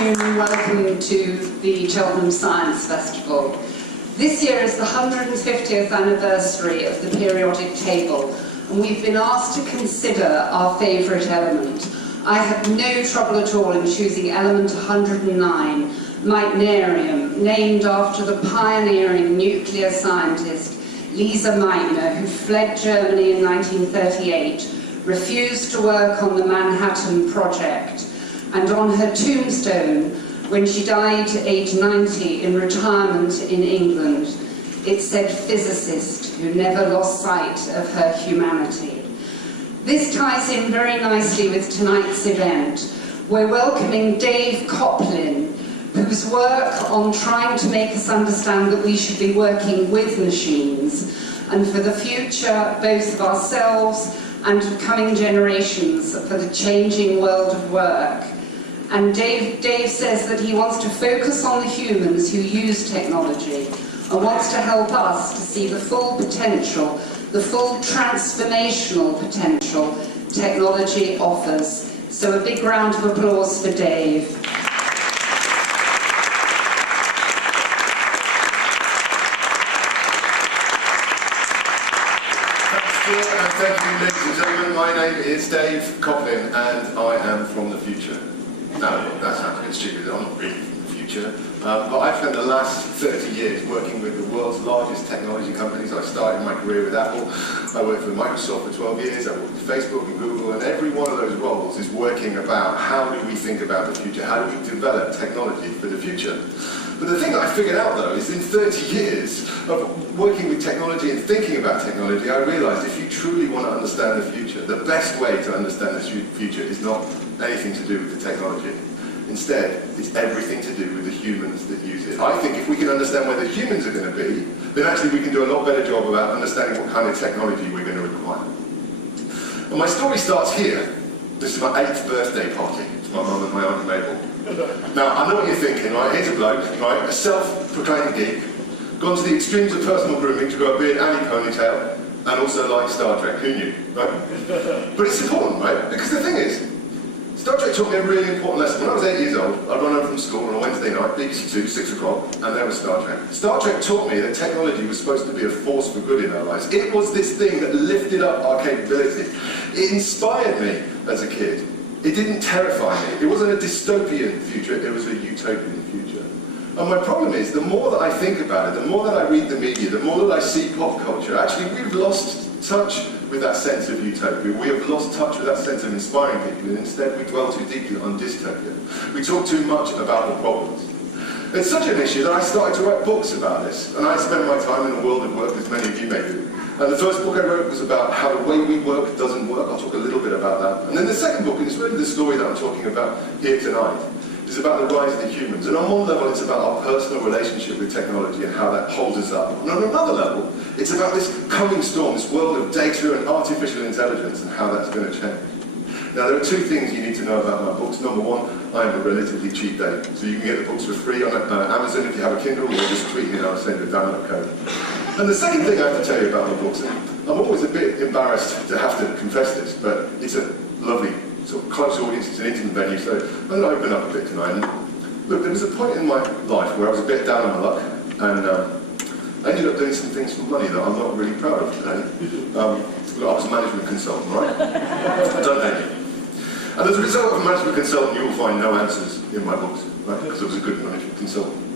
afternoon and welcome to the Cheltenham Science Festival. This year is the 150th anniversary of the periodic table, and we've been asked to consider our favourite element. I had no trouble at all in choosing element 109, meitnerium, named after the pioneering nuclear scientist Lise Meitner, who fled Germany in 1938, refused to work on the Manhattan Project, and on her tombstone, when she died at age 90 in retirement in England, it said physicist who never lost sight of her humanity. This ties in very nicely with tonight's event. We're welcoming Dave Coplin, whose work on trying to make us understand that we should be working with machines, and for the future, both of ourselves and of coming generations, for the changing world of work. And Dave says that he wants to focus on the humans who use technology and wants to help us to see the full potential, the full transformational potential technology offers. So a big round of applause for Dave. Thank you, ladies and gentlemen. My name is Dave Coplin, and I am from the future. No, that sounds a bit stupid. I'm not really from the future. But I've spent the last 30 years working with the world's largest technology companies. I started my career with Apple. I worked for Microsoft for 12 years. I worked with Facebook and Google, and every one of those roles is working about how do we think about the future? How do we develop technology for the future? But the thing I figured out, though, is in 30 years of working with technology and thinking about technology, I realized if you truly want to understand the future, the best way to understand the future is not anything to do with the technology. Instead, it's everything to do with the humans that use it. I think if we can understand where the humans are going to be, then actually we can do a lot better job about understanding what kind of technology we're going to require. And my story starts here. This is my 8th birthday party. It's my mum and my aunt Mabel. Now, I know what you're thinking, right? Here's a bloke, right? A self-proclaimed geek, gone to the extremes of personal grooming to grow a beard and a ponytail, and also like Star Trek. Who knew, right? But it's important, right? Because the thing is, Star Trek taught me a really important lesson. When I was 8 years old, I'd run home from school on a Wednesday night, BBC 2, 6 o'clock, and there was Star Trek. Star Trek taught me that technology was supposed to be a force for good in our lives. It was this thing that lifted up our capability. It inspired me as a kid. It didn't terrify me. It wasn't a dystopian future, it was a utopian future. And my problem is, the more that I think about it, the more that I read the media, the more that I see pop culture, actually we've lost touch with that sense of utopia. We have lost touch with that sense of inspiring people, and instead we dwell too deeply on dystopia. We talk too much about the problems. It's such an issue that I started to write books about this, and I spend my time in the world of work, as many of you may do. And the first book I wrote was about how the way we work doesn't work. I'll talk a little bit about that. And then the second book, and it's really the story that I'm talking about here tonight, is about the rise of the humans. And on one level, it's about our personal relationship with technology and how that holds us up. And on another level, it's about this coming storm, this world of data and artificial intelligence and how that's going to change. Now, there are two things you need to know about my books. Number one, I am a relatively cheap date. So you can get the books for free on Amazon if you have a Kindle, or just tweet me and I'll send you a download code. And the second thing I have to tell you about my books, and I'm always a bit embarrassed to have to confess this, but it's a lovely, sort of close audience, it's an intimate venue, so I'm going to open up a bit tonight. And look, there was a point in my life where I was a bit down on my luck, and I ended up doing some things for money that I'm not really proud of today. I was a management consultant, right? Don't hate me. And as a result of a management consultant, you will find no answers in my books, right? Because I was a good management consultant.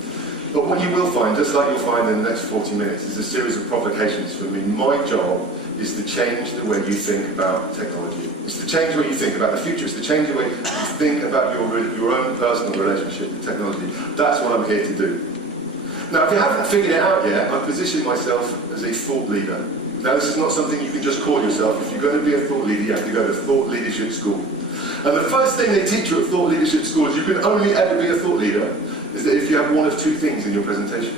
But what you will find, just like you'll find in the next 40 minutes, is a series of provocations for me. My job is to change the way you think about technology. It's to change the way you think about the future. It's to change the way you think about your own personal relationship with technology. That's what I'm here to do. Now, if you haven't figured it out yet, I've positioned myself as a thought leader. Now, this is not something you can just call yourself. If you're going to be a thought leader, you have to go to thought leadership school. And the first thing they teach you at thought leadership school is you can only ever be a thought leader is that if you have one of two things in your presentation.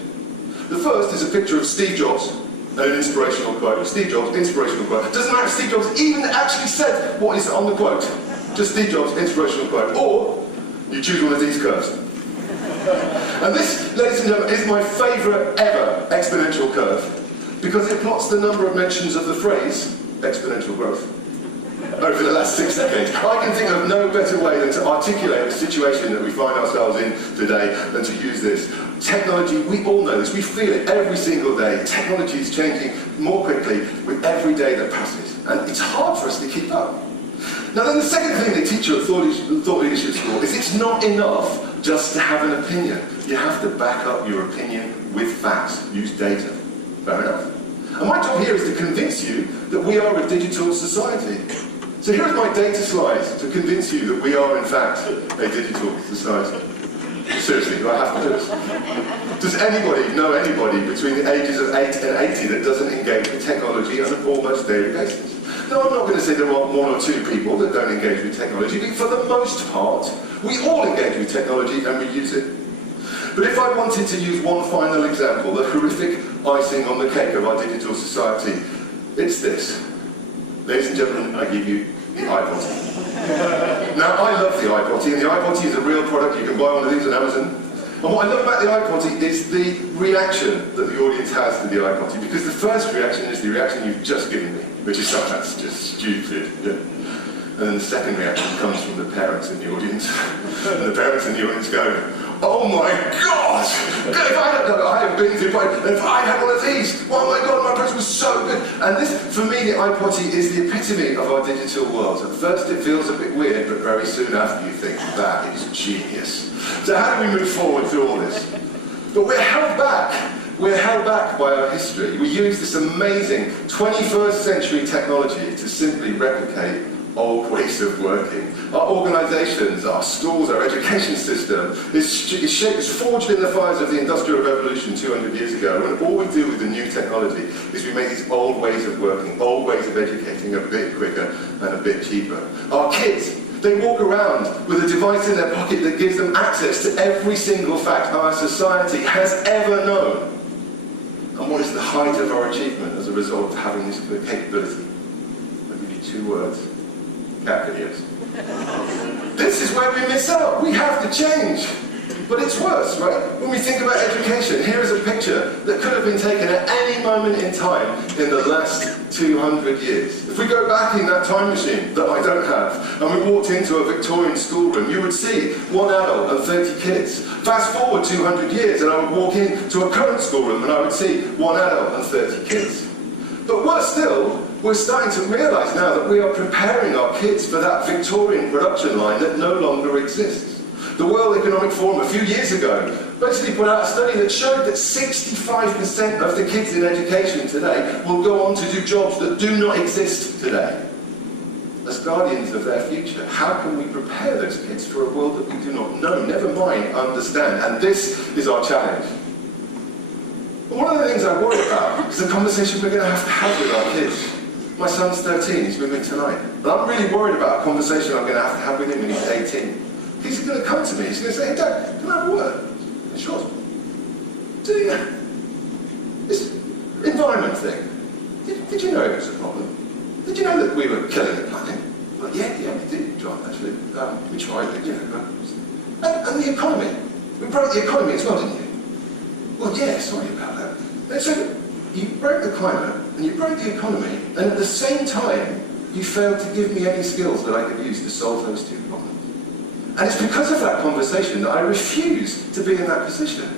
The first is a picture of Steve Jobs and an inspirational quote. Steve Jobs, inspirational quote. It doesn't matter if Steve Jobs even actually said what is on the quote. Just Steve Jobs, inspirational quote. Or you choose one of these curves. And this, ladies and gentlemen, is my favourite ever exponential curve because it plots the number of mentions of the phrase exponential growth. over the last 6 decades. I can think of no better way than to articulate the situation that we find ourselves in today than to use this. Technology, we all know this, we feel it every single day. Technology is changing more quickly with every day that passes, and it's hard for us to keep up. Now then, the second thing they teach you at Thought Leadership School is it's not enough just to have an opinion. You have to back up your opinion with facts, use data. Fair enough. And my job here is to convince you that we are a digital society. So here's my data slides to convince you that we are in fact a digital society. Seriously, do I have to do this? Does anybody know anybody between the ages of 8 and 80 that doesn't engage with technology on an almost daily basis? No, I'm not going to say there are 1 or 2 people that don't engage with technology, but for the most part, we all engage with technology and we use it. But if I wanted to use one final example, the horrific icing on the cake of our digital society, it's this. Ladies and gentlemen, I give you the iPod. Now, I love the iPod, and the iPod is a real product. You can buy one of these on Amazon. And what I love about the iPod is the reaction that the audience has to the iPod, because the first reaction is the reaction you've just given me, which is something that's just stupid. Yeah. And then the second reaction comes from the parents in the audience. And the parents in the audience go, oh my God! If I haven't been through, if I had one of these, oh my God, my present was so good. And this, for me, the iPod is the epitome of our digital world. At first it feels a bit weird, but very soon after you think, that is genius. So how do we move forward through all this? But we're held back. We're held back by our history. We use this amazing 21st century technology to simply replicate old ways of working. Our organisations, our schools, our education system is forged in the fires of the Industrial Revolution 200 years ago, and all we do with the new technology is we make these old ways of working, old ways of educating a bit quicker and a bit cheaper. Our kids, they walk around with a device in their pocket that gives them access to every single fact our society has ever known. And what is the height of our achievement as a result of having this capability? I'll give you 2 words. Cat videos. This is where we miss out. We have to change. But it's worse, right? When we think about education, here is a picture that could have been taken at any moment in time in the last 200 years. If we go back in that time machine that I don't have, and we walked into a Victorian schoolroom, you would see 1 adult and 30 kids. Fast forward 200 years, and I would walk into a current schoolroom, and I would see 1 adult and 30 kids. But worse still, we're starting to realise now that we are preparing our kids for that Victorian production line that no longer exists. The World Economic Forum a few years ago basically put out a study that showed that 65% of the kids in education today will go on to do jobs that do not exist today. As guardians of their future, how can we prepare those kids for a world that we do not know, never mind understand? And this is our challenge. And one of the things I worry about is the conversation we're going to have with our kids. My son's 13, he's moving tonight. And I'm really worried about a conversation I'm going to have with him when he's 18. He's going to come to me, he's going to say, hey Dad, can I have a word? Sure. Do you know, this environment thing, did you know it was a problem? Did you know that we were killing the planet? Well, yeah, we did, John, actually. We tried it, you know. And the economy. We broke the economy as well, didn't you? Well, yeah, sorry about that. And so, you broke the climate, and you broke the economy, and at the same time, you failed to give me any skills that I could use to solve those 2 problems. And it's because of that conversation that I refuse to be in that position.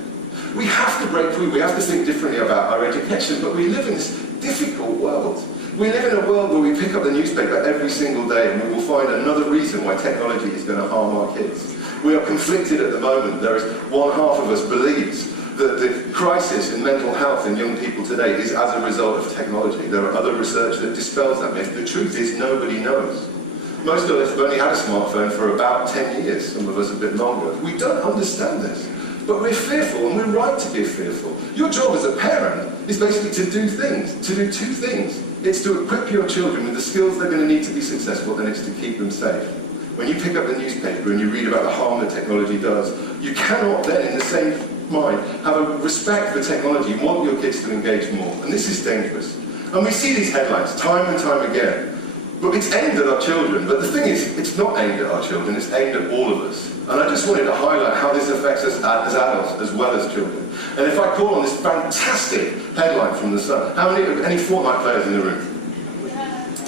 We have to break free, we have to think differently about our education, but we live in this difficult world. We live in a world where we pick up the newspaper every single day and we will find another reason why technology is going to harm our kids. We are conflicted at the moment. There is 1/2 of us believes that the crisis in mental health in young people today is as a result of technology. There are other research that dispels that myth. The truth is nobody knows. Most of us have only had a smartphone for about 10 years, some of us a bit longer. We don't understand this, but we're fearful, and we're right to be fearful. Your job as a parent is basically to do 2 things. It's to equip your children with the skills they're going to need to be successful, and it's to keep them safe. When you pick up the newspaper and you read about the harm that technology does, you cannot then, in the same mind, have a respect for technology and want your kids to engage more. And this is dangerous. And we see these headlines time and time again. But it's aimed at our children. But the thing is, it's not aimed at our children, it's aimed at all of us. And I just wanted to highlight how this affects us as adults as well as children. And if I call on this fantastic headline from The Sun, any Fortnite players in the room?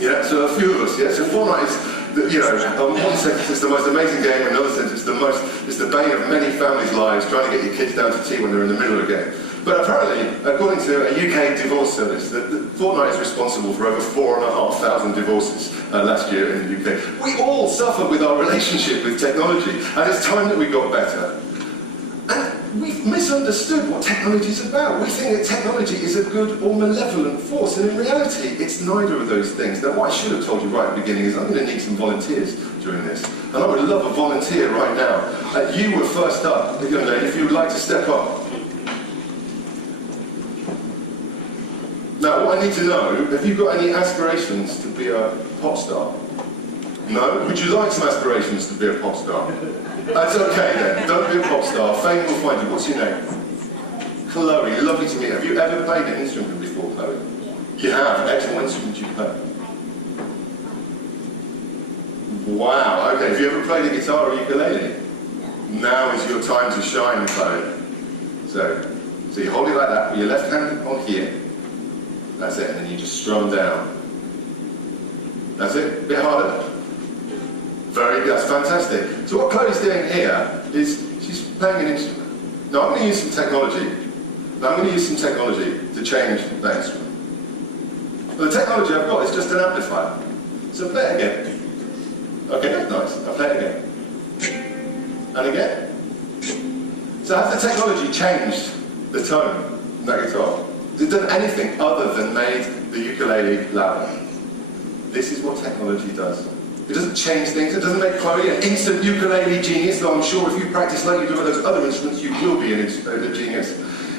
Yeah, so a few of us, yeah. So Fortnite is, you know, on one sense it's the most amazing game, in another sense it's the bane of many families' lives, trying to get your kids down to tea when they're in the middle of a game. But apparently, according to a UK divorce service, that Fortnite is responsible for over 4,500 divorces last year in the UK. We all suffer with our relationship with technology, and it's time that we got better. And we've misunderstood what technology is about. We think that technology is a good or malevolent force, and in reality, it's neither of those things. Now, what I should have told you right at the beginning is I'm going to need some volunteers during this, and I would love a volunteer right now. You were first up, young lady, if you would like to step up. Now, what I need to know, have you got any aspirations to be a pop star? No? Would you like some aspirations to be a pop star? That's okay then, don't be a pop star. Fame will find you. What's your name? Chloe, lovely to meet you. Have you ever played an instrument before, Chloe? You have? Excellent. What instrument do you play? Wow, okay. Have you ever played a guitar or ukulele? Now is your time to shine, Chloe. So you hold it like that, with your left hand on here. That's it, and then you just strum down. That's it, a bit harder. Very good, that's fantastic. So what Chloe's doing here is she's playing an instrument. Now I'm going to use some technology. To change that instrument. Well, the technology I've got is just an amplifier. So play it again. Okay, that's nice. I'll play it again. And again. So has the technology changed the tone of that guitar? Has it done anything other than made the ukulele louder? This is what technology does. It doesn't change things. It doesn't make Chloe an instant ukulele genius, though I'm sure if you practice like you do with those other instruments, you will be a genius.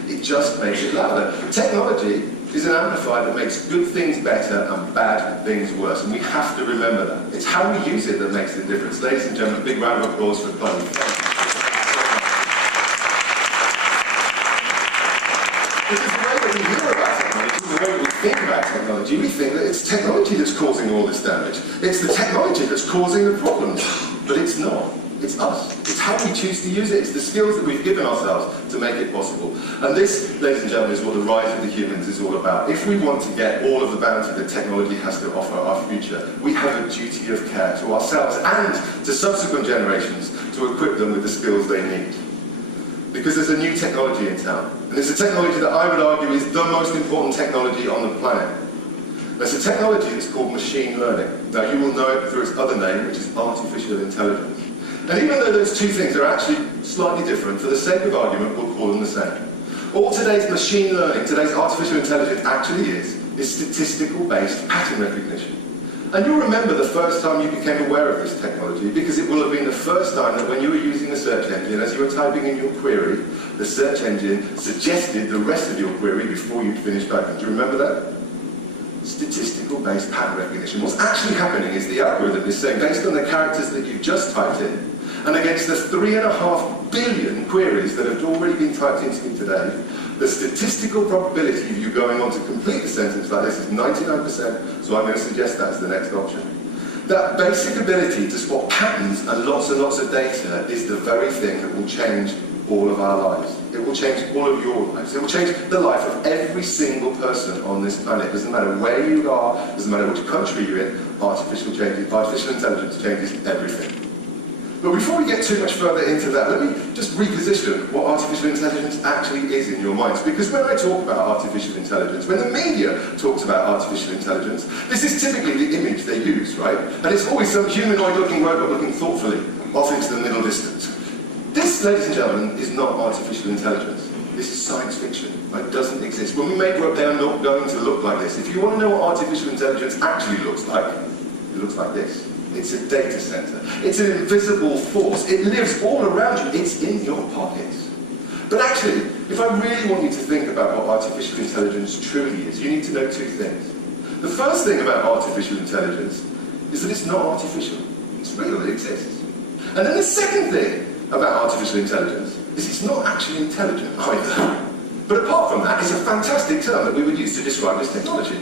It just makes it louder. Technology is an amplifier that makes good things better and bad things worse, and we have to remember that. It's how we use it that makes the difference. Ladies and gentlemen, a big round of applause for Chloe. Because the way that we hear about technology, the way that we think about technology, we think that it's technology that's causing all this damage. It's the technology that's causing the problems. But it's not. It's us. It's how we choose to use it. It's the skills that we've given ourselves to make it possible. And this, ladies and gentlemen, is what the rise of the humans is all about. If we want to get all of the bounty that technology has to offer our future, we have a duty of care to ourselves and to subsequent generations to equip them with the skills they need. Because there's a new technology in town. And it's a technology that I would argue is the most important technology on the planet. There's a technology that's called machine learning. Now you will know it through its other name, which is artificial intelligence. And even though those two things are actually slightly different, for the sake of argument, we'll call them the same. All today's machine learning, today's artificial intelligence actually is statistical-based pattern recognition. And you'll remember the first time you became aware of this technology, because it will have been the first time that when you were using the search engine, as you were typing in your query, the search engine suggested the rest of your query before you'd finished typing. Do you remember that? Statistical-based pattern recognition. What's actually happening is the algorithm is saying, based on the characters that you've just typed in, and against the 3.5 billion queries that have already been typed into me today, the statistical probability of you going on to complete a sentence like this is 99%, so I'm going to suggest that as the next option. That basic ability to spot patterns and lots of data is the very thing that will change all of our lives. It will change all of your lives. It will change the life of every single person on this planet. It doesn't matter where you are, it doesn't matter which country you're in, artificial intelligence changes everything. But before we get too much further into that, let me just reposition what artificial intelligence actually is in your minds. Because when I talk about artificial intelligence, when the media talks about artificial intelligence, this is typically the image they use, right? And it's always some humanoid-looking robot looking thoughtfully off into the middle distance. This, ladies and gentlemen, is not artificial intelligence. This is science fiction. It doesn't exist. When we make work, they are not going to look like this. If you want to know what artificial intelligence actually looks like, it looks like this. It's a data center. It's an invisible force. It lives all around you. It's in your pockets. But actually, if I really want you to think about what artificial intelligence truly is, you need to know two things. The first thing about artificial intelligence is that it's not artificial. It's real. It exists. And then the second thing about artificial intelligence is it's not actually intelligent either. But apart from that, it's a fantastic term that we would use to describe this technology.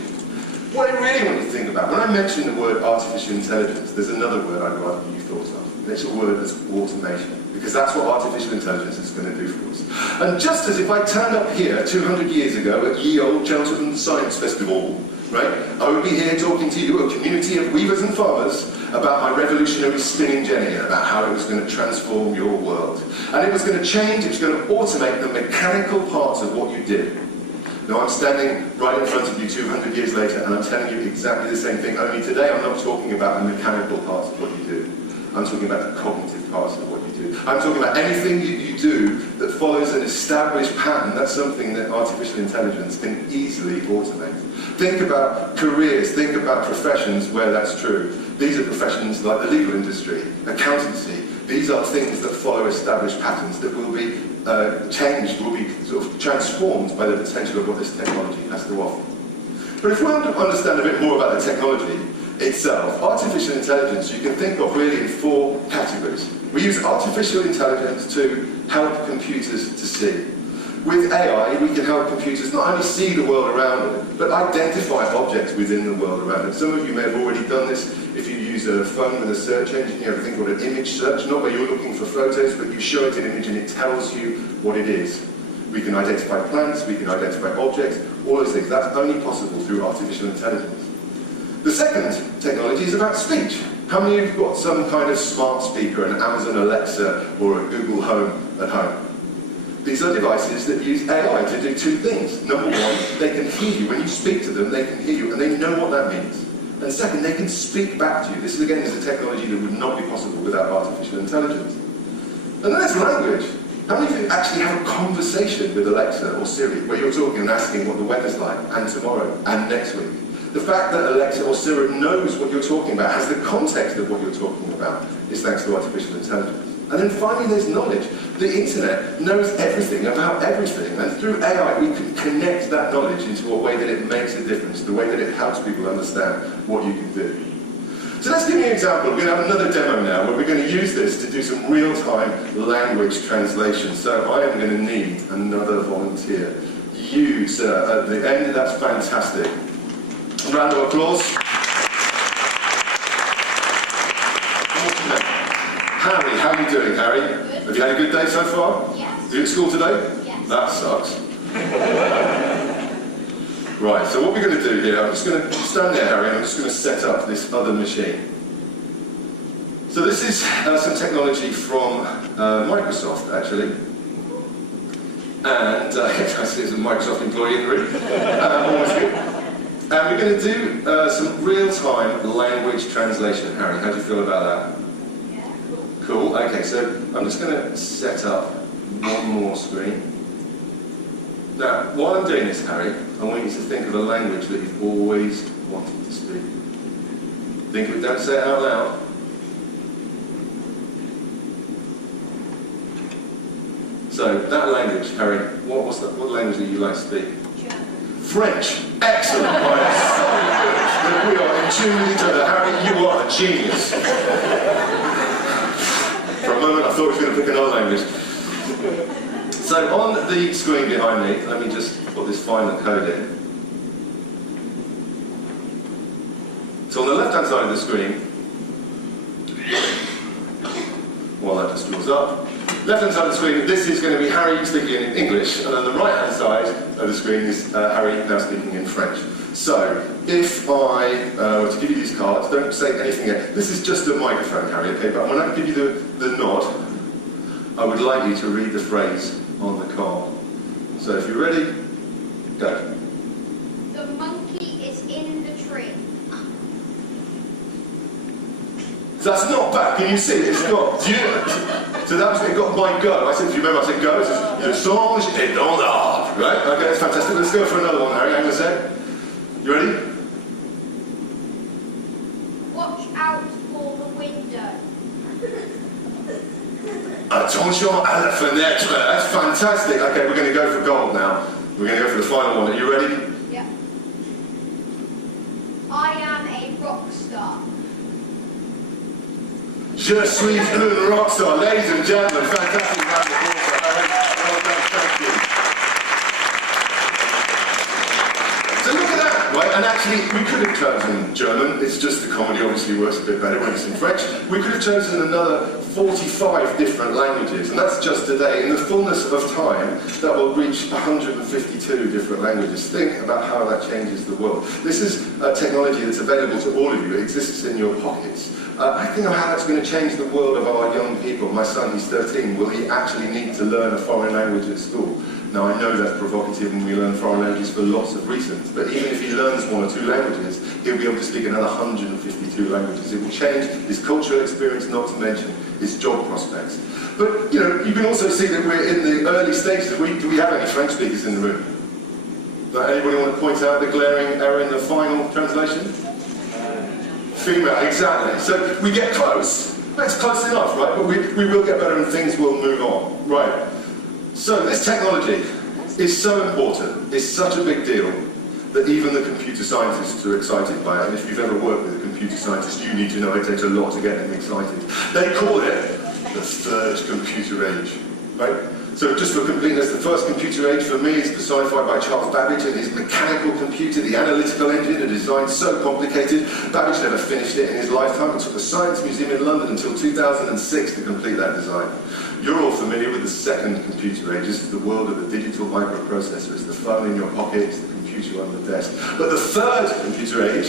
What I really want you to think about, when I mention the word artificial intelligence, there's another word I'd rather you thought of. And it's a word that's automation. Because that's what artificial intelligence is going to do for us. And just as if I turned up here 200 years ago at ye old Cheltenham Science Festival, right? I would be here talking to you, a community of weavers and farmers, about my revolutionary spinning jenny and about how it was going to transform your world. And it was going to change, it was going to automate the mechanical parts of what you did. Now I'm standing right in front of you 200 years later and I'm telling you exactly the same thing, only today I'm not talking about the mechanical parts of what you do. I'm talking about the cognitive parts of what you do. I'm talking about anything you do that follows an established pattern. That's something that artificial intelligence can easily automate. Think about careers, think about professions where that's true. These are professions like the legal industry, accountancy. These are things that follow established patterns that will be changed, will be sort of transformed by the potential of what this technology has to offer. But if we want to understand a bit more about the technology itself, artificial intelligence you can think of really in 4 categories. We use artificial intelligence to help computers to see. With AI, we can help computers not only see the world around them, but identify objects within the world around them. Some of you may have already done this. If you use a phone with a search engine, you have a thing called an image search, not where you're looking for photos, but you show it an image and it tells you what it is. We can identify plants, we can identify objects, all those things. That's only possible through artificial intelligence. The second technology is about speech. How many of you have got some kind of smart speaker, an Amazon Alexa or a Google Home at home? These are devices that use AI to do 2 things. Number 1, they can hear you. When you speak to them, they can hear you and they know what that means. And second, they can speak back to you. This, again, is a technology that would not be possible without artificial intelligence. And then there's language. How many of you actually have a conversation with Alexa or Siri where you're talking and asking what the weather's like, and tomorrow, and next week? The fact that Alexa or Siri knows what you're talking about, has the context of what you're talking about, is thanks to artificial intelligence. And then finally there's knowledge. The internet knows everything about everything, and through AI we can connect that knowledge into a way that it makes a difference, the way that it helps people understand what you can do. So let's give you an example. We're going to have another demo now where we're going to use this to do some real-time language translation. So I am going to need another volunteer. You, sir, at the end. That's fantastic. A round of applause. Harry, how are you doing, Harry? Good. Have you had a good day so far? Yes. You at school today? Yes. That sucks. Right, so what we're going to do here, I'm just going to stand there, Harry, and I'm just going to set up this other machine. So this is some technology from Microsoft, actually. And I see there's a Microsoft employee in the room. Always good. And we're going to do some real-time language translation. Harry, how do you feel about that? Yeah, cool. Cool, okay, so I'm just going to set up one more screen. Now, while I'm doing this, Harry, I want you to think of a language that you've always wanted to speak. Think of it, don't say it out loud. So, that language, Harry, what language do you like to speak? German. French. Excellent. I am so good. We are in tune with each other. Harry, you are a genius. For a moment, I thought he was going to pick another language. So on the screen behind me, let me just put this final code in. So on the left-hand side of the screen, while that just draws up, left-hand side of the screen, this is going to be Harry speaking in English, and on the right-hand side of the screen is Harry now speaking in French. So if I were to give you these cards, don't say anything yet. This is just a microphone, Harry, okay? But when I give you the nod, I would like you to read the phrase on the card. So if you're ready, go. The monkey is in the tree. So that's not bad. Can you see? It's got. So it got my go. I said, do you remember? I said go. It says le singe est dans l'arbre. Right? Okay, that's fantastic. Let's go for another one, Harry. Hang on a sec. You ready? Watch out for the window. Attention à la fenêtre. That's fantastic. Okay, we're going to go for gold now. We're going to go for the final one. Are you ready? Yeah. I am a rock star. Je suis un rock star. Ladies and gentlemen, fantastic round of applause for Harry. Well done, thank you. So look at that, right? And actually actually, we could have chosen German. It's just the comedy obviously works a bit better when it's in French. We could have chosen another 45 different languages, and that's just today. In the fullness of time, that will reach 152 different languages. Think about how that changes the world. This is a technology that's available to all of you. It exists in your pockets. I think of how that's going to change the world of our young people. My son, he's 13. Will he actually need to learn a foreign language at school? Now, I know that's provocative and we learn foreign languages for lots of reasons, but even if he learns 1 or 2 languages, he'll be able to speak another 152 languages. It will change his cultural experience, not to mention his job prospects. But, you know, you can also see that we're in the early stages. Do we have any French speakers in the room? Does anybody want to point out the glaring error in the final translation? Female, exactly. So we get close. It's close enough, right? But we will get better and things will move on. Right. So this technology is so important, it's such a big deal, that even the computer scientists are excited by it. And if you've ever worked with a computer scientist, you need to know it takes a lot to get them excited. They call it the third computer age, right? So just for completeness, the first computer age for me is personified by Charles Babbage and his mechanical computer, the analytical engine, a design so complicated, Babbage never finished it in his lifetime. It took the Science Museum in London until 2006 to complete that design. You're all familiar with the second computer age. This is the world of the digital microprocessor. It's the phone in your pocket, it's the computer on the desk. But the third computer age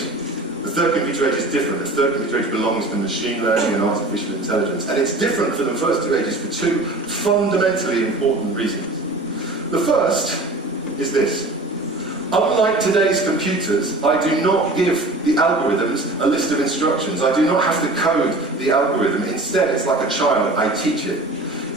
is different. The third computer age belongs to machine learning and artificial intelligence. And it's different from the first 2 ages for 2 fundamentally important reasons. The first is this. Unlike today's computers, I do not give the algorithms a list of instructions. I do not have to code the algorithm. Instead, it's like a child. I teach it.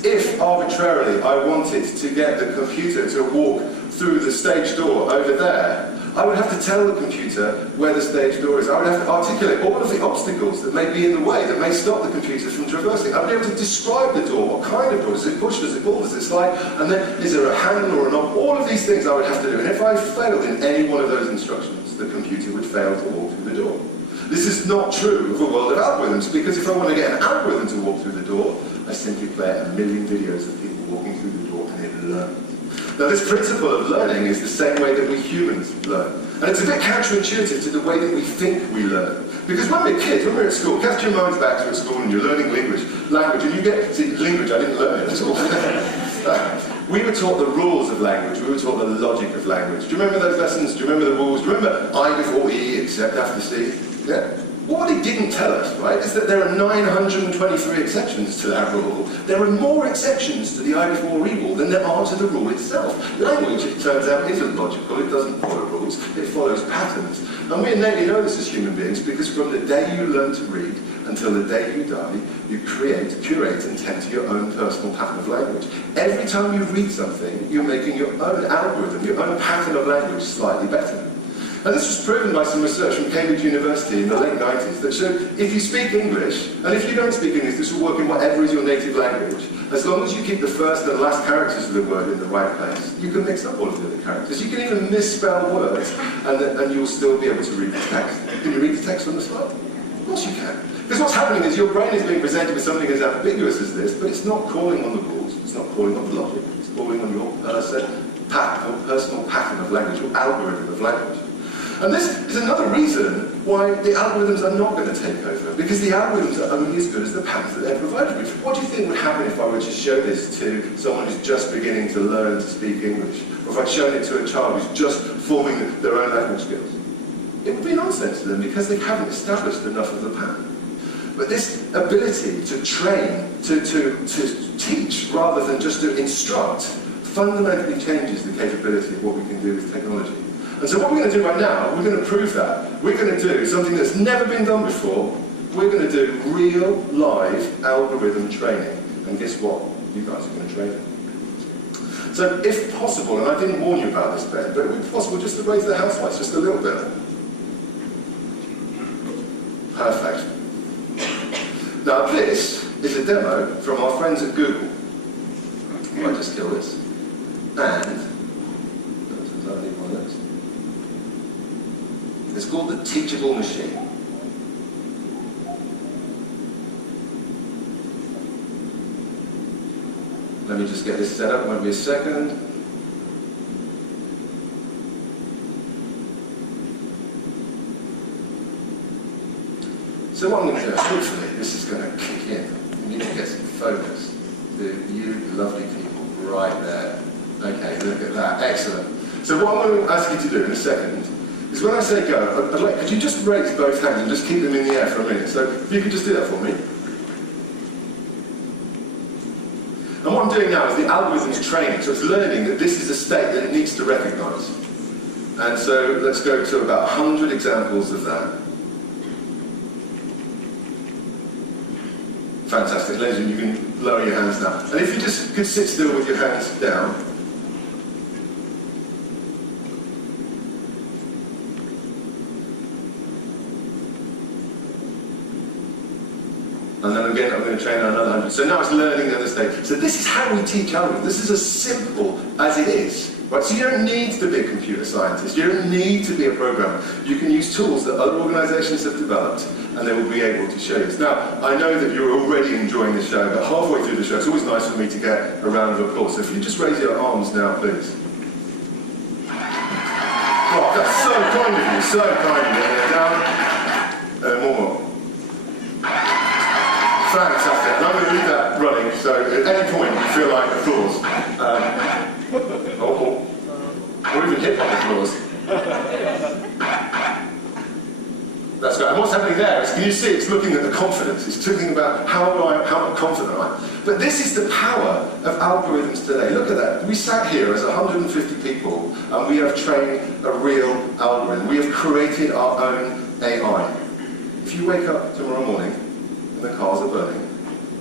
If arbitrarily I wanted to get the computer to walk through the stage door over there, I would have to tell the computer where the stage door is. I would have to articulate all of the obstacles that may be in the way, that may stop the computer from traversing. I'd be able to describe the door. What kind of door? Does it push? Does it pull? Does it slide? And then, is there a handle or a knob? All of these things I would have to do. And if I failed in any one of those instructions, the computer would fail to walk through the door. This is not true of a world of algorithms, because if I want to get an algorithm to walk through the door, I simply play 1 million videos of people walking through the door and it learns. Now, this principle of learning is the same way that we humans learn. And it's a bit counterintuitive to the way that we think we learn. Because when we're kids, when we're at school, cast your minds back to at school and you're learning language, and you get, see, language, I didn't learn it at all. We were taught the rules of language, we were taught the logic of language. Do you remember those lessons? Do you remember the rules? Do you remember I before E except after C? Yeah? What he didn't tell us, right, is that there are 923 exceptions to that rule. There are more exceptions to the I before E rule than there are to the rule itself. Language, it turns out, isn't logical. It doesn't follow rules. It follows patterns. And we innately know this as human beings because from the day you learn to read until the day you die, you create, curate, and tend to your own personal pattern of language. Every time you read something, you're making your own algorithm, your own pattern of language slightly better. And this was proven by some research from Cambridge University in the late 90s that showed if you speak English, and if you don't speak English, this will work in whatever is your native language, as long as you keep the first and last characters of the word in the right place, you can mix up all of the other characters. You can even misspell words, and you'll still be able to read the text. Can you read the text on the slide? Of course you can. Because what's happening is your brain is being presented with something as ambiguous as this, but it's not calling on the rules, it's not calling on the logic, it's calling on your personal pattern of language, your algorithm of language. And this is another reason why the algorithms are not going to take over, because the algorithms are only as good as the patterns that they're provided with. What do you think would happen if I were to show this to someone who's just beginning to learn to speak English? Or if I'd shown it to a child who's just forming their own language skills? It would be nonsense to them because they haven't established enough of the pattern. But this ability to train, to teach rather than just to instruct, fundamentally changes the capability of what we can do with technology. And so what we're going to do right now, we're going to prove that. We're going to do something that's never been done before. We're going to do real, live algorithm training. And guess what? You guys are going to train it. So if possible, and I didn't warn you about this, Ben, but if possible, just to raise the house lights just a little bit. Perfect. Now this is a demo from our friends at Google. I just kill this. And it's called the Teachable Machine. Let me just get this set up, won't be a second. So what I'm going to do, hopefully this is going to kick in. You need to get some focus. You lovely people right there. Okay, look at that, excellent. So what I'm going to ask you to do in a second is when I say go, could you just raise both hands and just keep them in the air for a minute? So if you could just do that for me. And what I'm doing now is the algorithm's training, so it's learning that this is a state that it needs to recognise. And so let's go to about 100 examples of that. Fantastic. Ladies and gentlemen, you can lower your hands now. And if you just could sit still with your hands down. And then again, I'm going to train another 100. So now it's learning the other stage. So this is how we teach algorithms. This is as simple as it is. Right? So you don't need to be a computer scientist. You don't need to be a programmer. You can use tools that other organisations have developed, and they will be able to show you. Now, I know that you're already enjoying the show, but halfway through the show, it's always nice for me to get a round of applause. So if you just raise your arms now, please. Oh, that's so kind of you, so kind of you. Down. More. Fantastic. And I'm going to leave that running, so at any point you feel like applause. Or even hip-hop applause. That's great. And what's happening there is, can you see, it's looking at the confidence. It's talking about how confident I am. But this is the power of algorithms today. Look at that. We sat here as 150 people, and we have trained a real algorithm. We have created our own AI. If you wake up tomorrow morning, and the cars are burning,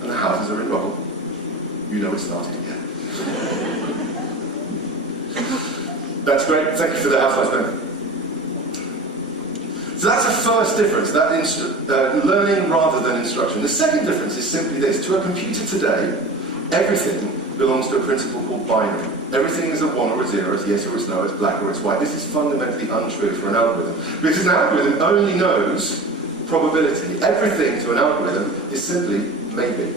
and the houses are in rubble, you know it's starting again. That's great. Thank you for the housewives, Ben. So that's the first difference, that learning rather than instruction. The second difference is simply this. To a computer today, everything belongs to a principle called binary. Everything is a 1 or a 0, it's yes or it's no, it's black or it's white. This is fundamentally untrue for an algorithm. Because an algorithm only knows probability. Everything to an algorithm is simply maybe.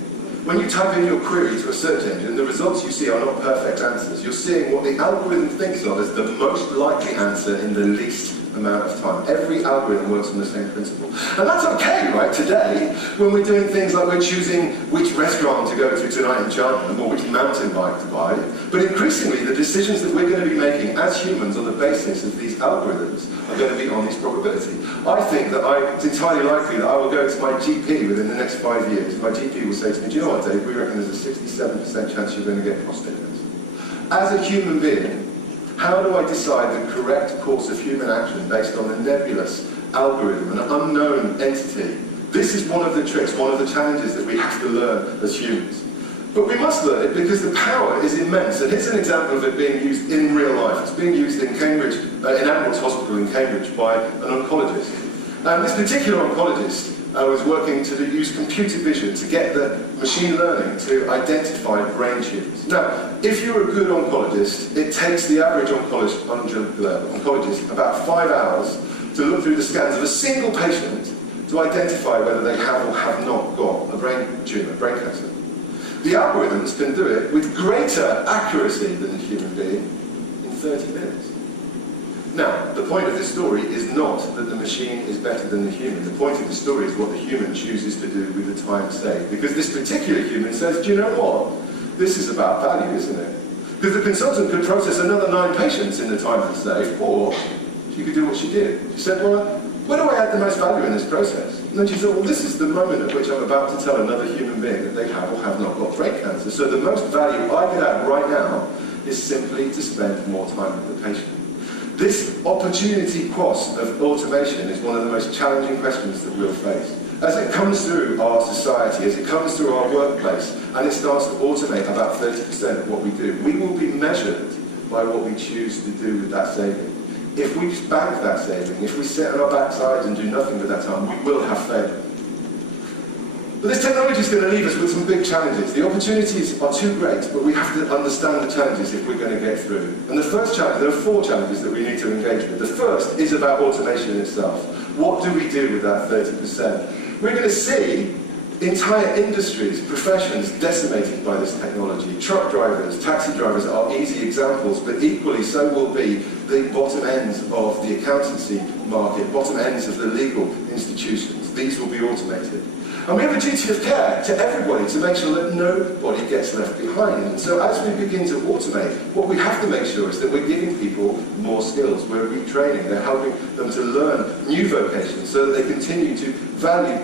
When you type in your query to a search engine, the results you see are not perfect answers. You're seeing what the algorithm thinks of as the most likely answer in the least amount of time. Every algorithm works on the same principle. And that's okay, right? Today, when we're doing things like we're choosing which restaurant to go to tonight in Cheltenham or which mountain bike to buy, but increasingly the decisions that we're going to be making as humans on the basis of these algorithms are going to be on this probability. I think that it's entirely likely that I will go to my GP within the next 5 years. My GP will say to me, do you know what, Dave, we reckon there's a 67% chance you're going to get prostate cancer. As a human being, how do I decide the correct course of human action based on a nebulous algorithm, an unknown entity? This is one of the tricks, one of the challenges that we have to learn as humans. But we must learn it because the power is immense. And here's an example of it being used in real life. It's being used in Cambridge, in Admiral's Hospital in Cambridge by an oncologist. And this particular oncologist was working to use computer vision to get the machine learning to identify brain tumours. Now, if you're a good oncologist, it takes the average oncologist about 5 hours to look through the scans of a single patient to identify whether they have or have not got a brain tumour, brain cancer. The algorithms can do it with greater accuracy than a human being in 30 minutes. Now, the point of this story is not that the machine is better than the human. The point of the story is what the human chooses to do with the time saved. Because this particular human says, do you know what? This is about value, isn't it? Because the consultant could process another 9 patients in the time that's saved, or she could do what she did. She said, well, where do I add the most value in this process? And then she thought, well, this is the moment at which I'm about to tell another human being that they have or have not got brain cancer. So the most value I could add right now is simply to spend more time with the patient. This opportunity cost of automation is one of the most challenging questions that we'll face. As it comes through our society, as it comes through our workplace, and it starts to automate about 30% of what we do, we will be measured by what we choose to do with that saving. If we bank that saving, if we sit on our backsides and do nothing with that time, we will have failure. But this technology is going to leave us with some big challenges. The opportunities are too great, but we have to understand the challenges if we're going to get through. And the first challenge, there are 4 challenges that we need to engage with. The first is about automation itself. What do we do with that 30%? We're going to see entire industries, professions decimated by this technology. Truck drivers, taxi drivers are easy examples, but equally so will be the bottom ends of the accountancy market, bottom ends of the legal institutions. These will be be automated. And we have a duty of care to everybody to make sure that nobody gets left behind. And so as we begin to automate, what we have to make sure is that we're giving people more skills. We're retraining, they're helping them to learn new vocations so that they continue to be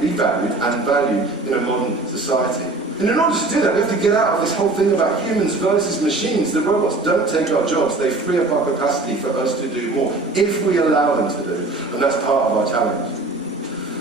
valued and valued in a modern society. And in order to do that, we have to get out of this whole thing about humans versus machines. The robots don't take our jobs, they free up our capacity for us to do more, if we allow them to do. And that's part of our challenge.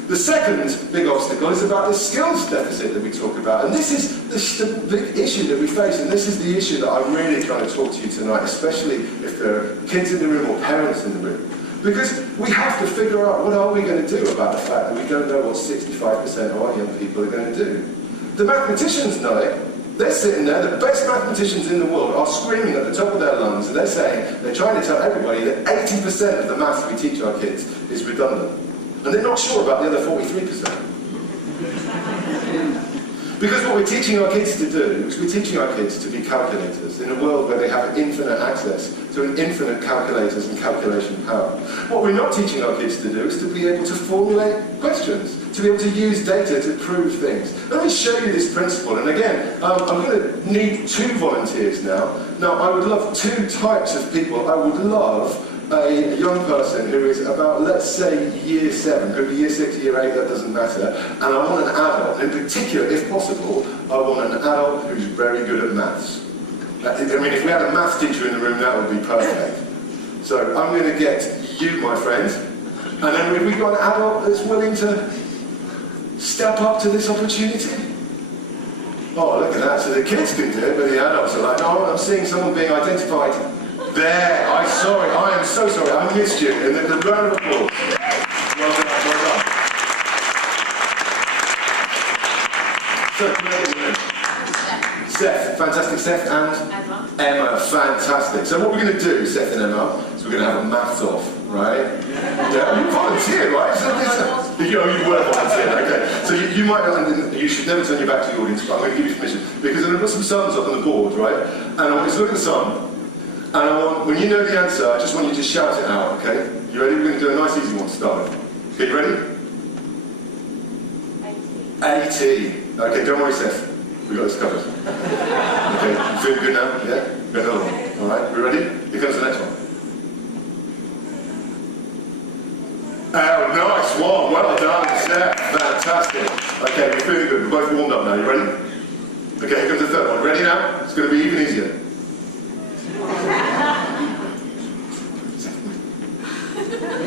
The second big obstacle is about the skills deficit that we talk about. And this is the big issue that we face, and this is the issue that I'm really trying to talk to you tonight, especially if there are kids in the room or parents in the room. Because we have to figure out what are we going to do about the fact that we don't know what 65% of our young people are going to do. The mathematicians know it. They're sitting there, the best mathematicians in the world are screaming at the top of their lungs, and they're trying to tell everybody that 80% of the maths we teach our kids is redundant. And they're not sure about the other 43%. Because what we're teaching our kids to do is we're teaching our kids to be calculators in a world where they have infinite access to an infinite calculators and calculation power. What we're not teaching our kids to do is to be able to formulate questions, to be able to use data to prove things. Let me show you this principle. And again, I'm going to need 2 volunteers now. Now, I would love 2 types of people. I would love a young person who is about, let's say, year 7, could be year 6, year 8, that doesn't matter, and I want an adult. In particular, if possible, I want an adult who's very good at maths. I mean, if we had a maths teacher in the room, that would be perfect. So I'm going to get you, my friend, and then have we got an adult that's willing to step up to this opportunity? Oh, look at that. So the kids can do it, but the adults are like, no, I'm seeing someone being identified. There, I am so sorry, I missed you. And then the round of applause. Well done, well done. So, Seth, fantastic. Seth and Emma, fantastic. So what we're going to do, Seth and Emma, is we're going to have a maths off, right? Yeah, you volunteer, right? You were volunteering, okay. So you might, you should never turn your back to the audience, but I'm going to give you permission. Because I'm going to put some sums up on the board, right? And I want you to look at the sum. And I want, when you know the answer, I just want you to shout it out, okay? You ready? We're going to do a nice easy one to start with. Okay, you ready? 80. Okay, don't worry, Seth. We've got this covered. Okay, you feeling good now? Yeah? Got another one. Alright, we ready? Here comes the next one. Oh, nice one. Well done, Seth. Fantastic. Okay, we're feeling good. We're both warmed up now. You ready? Okay, here comes the third one. Ready now? It's going to be even easier.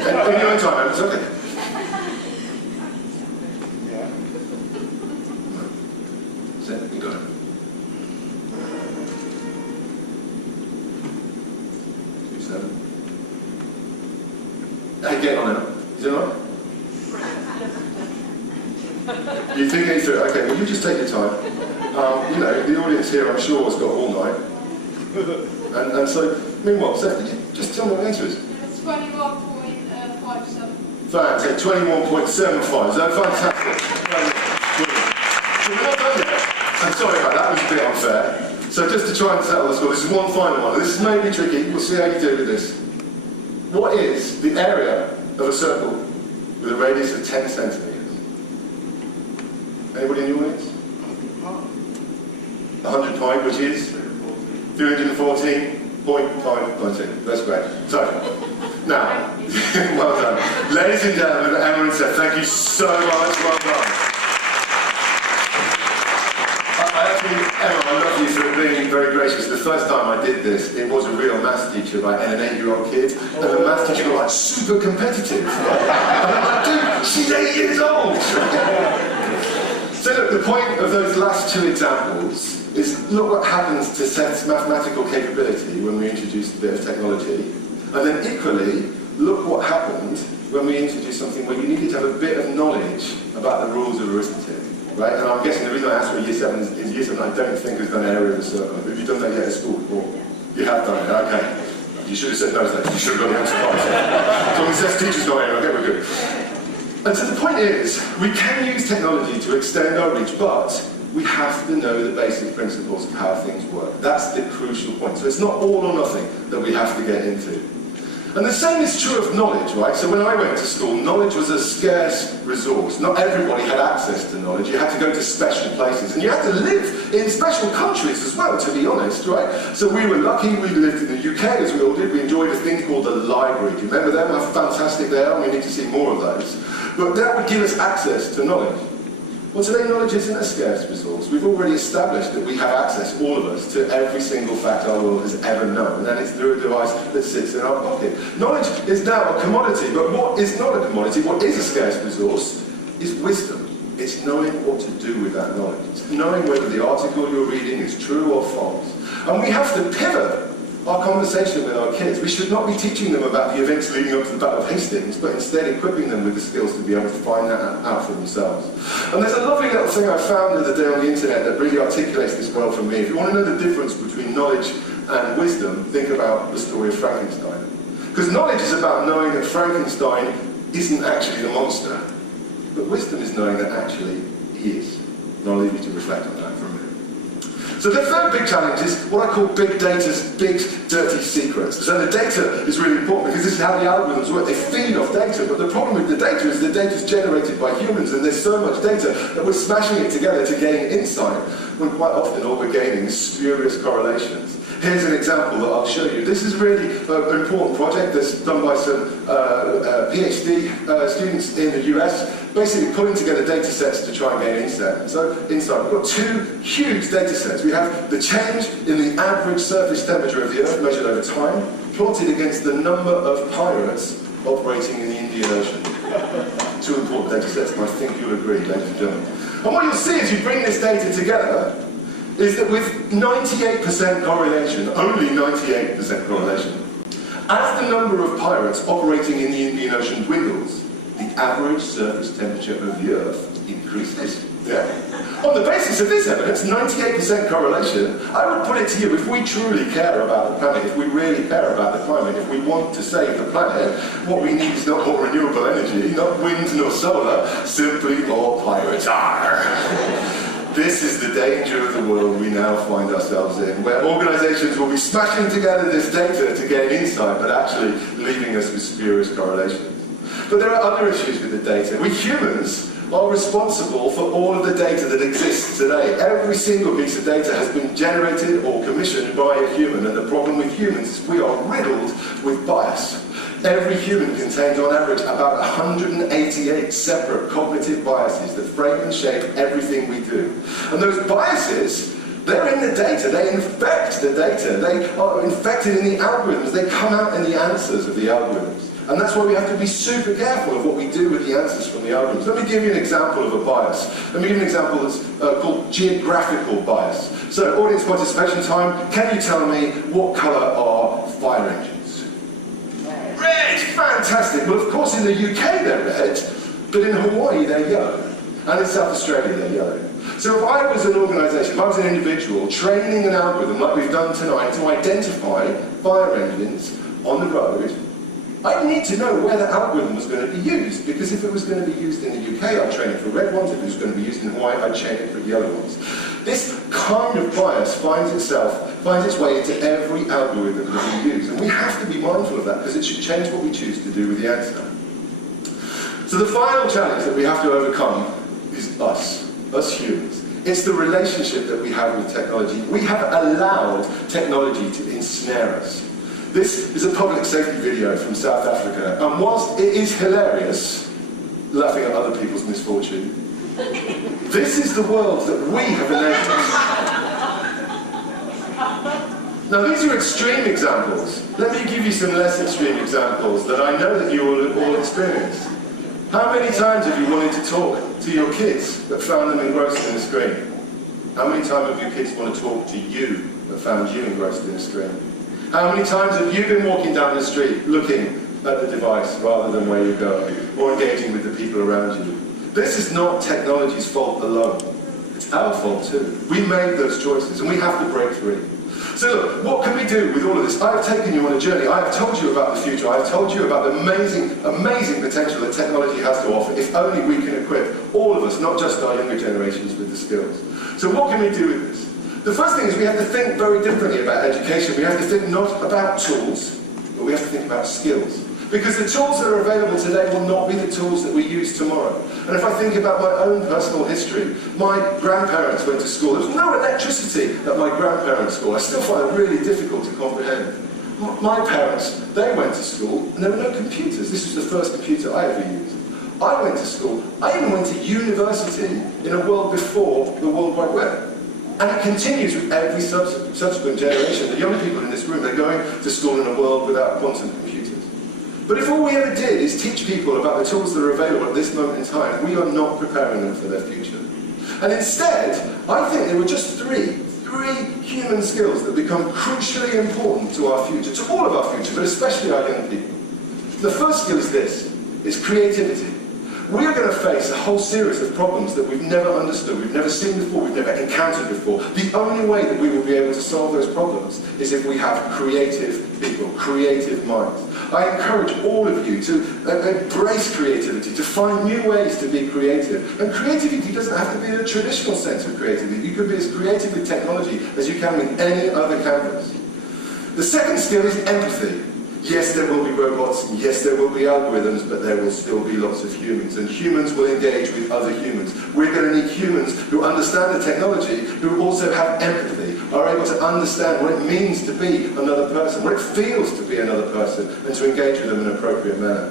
In your own time, it's okay. Yeah. Set, you got it. Hey, get on now. Is it alright? You think it through? Okay, well you just take your time. You know, the audience here I'm sure has got all night. And so, meanwhile, Seth, could you just tell me what the answer is? 21.57. Fantastic, 21.75. Is that fantastic? So we're not done yet. I'm sorry about that, it was a bit unfair. So just to try and settle the score, this is one final one. This is maybe tricky, we'll see how you do with this. What is the area of a circle with a radius of 10 centimetres? Anybody in the audience? 100 pi, which is 314.592. That's great. So, now, well done. Ladies and gentlemen, Emma and Seth, thank you so much. Well done. Emma, I love you for being very gracious. The first time I did this, it was a real maths teacher, like, and an 8-year-old kid, and the maths teacher was like super competitive. And I'm like, dude, she's 8 years old. So look, the point of those last 2 examples is look what happens to Seth's mathematical capability when we introduced a bit of technology, and then equally, look what happened when we introduced something where you needed to have a bit of knowledge about the rules of arithmetic. Right? And I'm guessing the reason I asked for year 7 is year 7 I don't think has done area of the circle. Have you done that yet at school before? You have done it, okay. You should have said no to that. You should have got the answer right. So when it says teachers not area, okay, we're good. And so the point is, we can use technology to extend our reach, but we have to know the basic principles of how things work. That's the crucial point. So it's not all or nothing that we have to get into. And the same is true of knowledge, right? So when I went to school, knowledge was a scarce resource. Not everybody had access to knowledge. You had to go to special places. And you had to live in special countries as well, to be honest, right? So we were lucky. We lived in the UK, as we all did. We enjoyed a thing called the library. Do you remember them? How fantastic they are? We need to see more of those. But that would give us access to knowledge. Well, today knowledge isn't a scarce resource. We've already established that we have access, all of us, to every single fact our world has ever known, and it's through a device that sits in our pocket. Knowledge is now a commodity, but what is not a commodity, what is a scarce resource, is wisdom. It's knowing what to do with that knowledge. It's knowing whether the article you're reading is true or false. And we have to pivot our conversation with our kids. We should not be teaching them about the events leading up to the Battle of Hastings, but instead equipping them with the skills to be able to find that out for themselves. And there's a lovely little thing I found the other day on the internet that really articulates this well for me. If you want to know the difference between knowledge and wisdom, think about the story of Frankenstein. Because knowledge is about knowing that Frankenstein isn't actually the monster, but wisdom is knowing that actually he is. And I'll leave you to reflect on that for a minute. So the third big challenge is what I call big data's big dirty secrets. So the data is really important because this is how the algorithms work. They feed off data, but the problem with the data is the data is generated by humans, and there's so much data that we're smashing it together to gain insight, when quite often all we're gaining is spurious correlations. Here's an example that I'll show you. This is really an important project that's done by some PhD students in the US, basically pulling together data sets to try and gain insight. So inside, we've got two huge data sets. We have the change in the average surface temperature of the Earth measured over time, plotted against the number of pirates operating in the Indian Ocean. Two important data sets, and I think you'll agree, ladies and gentlemen. And what you'll see as you bring this data together is that with 98% correlation, only 98% correlation, as the number of pirates operating in the Indian Ocean dwindles, the average surface temperature of the Earth increases. Yeah? On the basis of this evidence, 98% correlation, I would put it to you, if we truly care about the planet, if we really care about the climate, if we want to save the planet, what we need is not more renewable energy, not wind nor solar, simply more pirates. This is the danger of the world we now find ourselves in, where organisations will be smashing together this data to gain insight, but actually leaving us with spurious correlations. But there are other issues with the data. We humans are responsible for all of the data that exists today. Every single piece of data has been generated or commissioned by a human, and the problem with humans is we are riddled with bias. Every human contains, on average, about 188 separate cognitive biases that frame and shape everything we do. And those biases, they're in the data, they infect the data, they are infected in the algorithms, they come out in the answers of the algorithms. And that's why we have to be super careful of what we do with the answers from the algorithms. Let me give you an example of a bias. Let me give you an example that's called geographical bias. So, audience participation time, can you tell me what colour are fire engines? Red! Fantastic! Well, of course, in the UK they're red, but in Hawaii they're yellow. And in South Australia they're yellow. So if I was an organisation, if I was an individual, training an algorithm like we've done tonight to identify fire engines on the road, I'd need to know where the algorithm was going to be used, because if it was going to be used in the UK, I'd train it for red ones. If it was going to be used in Hawaii, I'd train it for yellow ones. This kind of bias finds its way into every algorithm that we use, and we have to be mindful of that, because it should change what we choose to do with the answer. So the final challenge that we have to overcome is us humans. It's the relationship that we have with technology. We have allowed technology to ensnare us. This is a public safety video from South Africa, and whilst it is hilarious, laughing at other people's misfortune, this is the world that we have enabled. Now these are extreme examples. Let me give you some less extreme examples that I know that you will all experience. How many times have you wanted to talk to your kids but found them engrossed in a screen? How many times have your kids want to talk to you but found you engrossed in a screen? How many times have you been walking down the street looking at the device rather than where you're going, or engaging with the people around you? This is not technology's fault alone. It's our fault too. We made those choices, and we have to break free. So look, what can we do with all of this? I've taken you on a journey. I have told you about the future. I've told you about the amazing, amazing potential that technology has to offer, if only we can equip all of us, not just our younger generations, with the skills. So what can we do with this? The first thing is we have to think very differently about education. We have to think not about tools, but we have to think about skills. Because the tools that are available today will not be the tools that we use tomorrow. And if I think about my own personal history, my grandparents went to school. There was no electricity at my grandparents' school. I still find it really difficult to comprehend. My parents, they went to school, and there were no computers. This was the first computer I ever used. I went to school. I even went to university in a world before the World Wide Web. And it continues with every subsequent generation. The young people in this room, they're going to school in a world without quantum computers. But if all we ever did is teach people about the tools that are available at this moment in time, we are not preparing them for their future. And instead, I think there were just three human skills that become crucially important to our future, to all of our future, but especially our young people. The first skill is this, it's creativity. We are going to face a whole series of problems that we've never understood, we've never seen before, we've never encountered before. The only way that we will be able to solve those problems is if we have creative people, creative minds. I encourage all of you to embrace creativity, to find new ways to be creative. And creativity doesn't have to be in a traditional sense of creativity. You could be as creative with technology as you can with any other canvas. The second skill is empathy. Yes, there will be robots, and yes, there will be algorithms, but there will still be lots of humans, and humans will engage with other humans. We're going to need humans who understand the technology, who also have empathy, are able to understand what it means to be another person, what it feels to be another person, and to engage with them in an appropriate manner.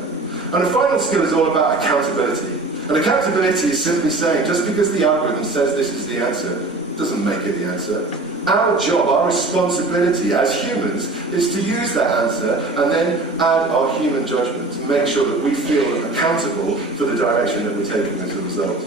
And the final skill is all about accountability. And accountability is simply saying, just because the algorithm says this is the answer, doesn't make it the answer. Our job, our responsibility as humans is to use that answer and then add our human judgment to make sure that we feel accountable for the direction that we're taking as a result.